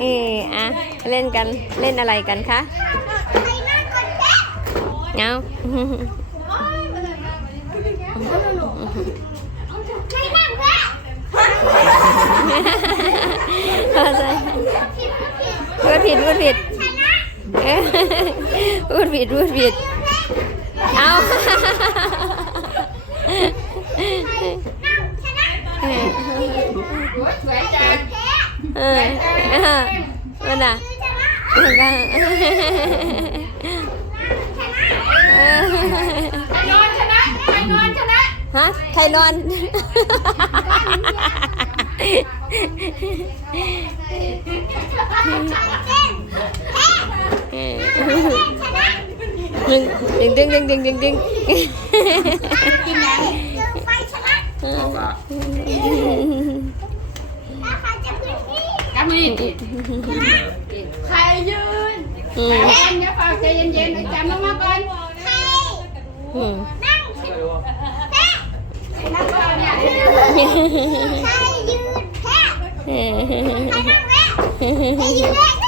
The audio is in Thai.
เอออะเล่นกันเล่นอะไรกันคะใครนั่งก่อนแป๊บเงาใครนั่งแป๊บเข้าใจผิดผิดพูดผิดพูดผิดชนะเอ้ยพูดผิดพูดผิดเอานั่งชนะเออ วยจังแพ้เออเออมันอะนะมันก็นอนชนะใครนอนชนะฮะใครนอนเต้นแพ้เอนชนะดึงดึงดึงดึงดึงดึงไหนเจอไฟชนะ ที่กำมีใครยืนอืมแอนอย่าเฝ้าใจเย็นๆจำลงมาก่อนใครอืมนั่งชนะแพ้นั่งก่อนเนี่ยใครยืนแพ้เออใครนั่งแพ้ใครยืนแพ้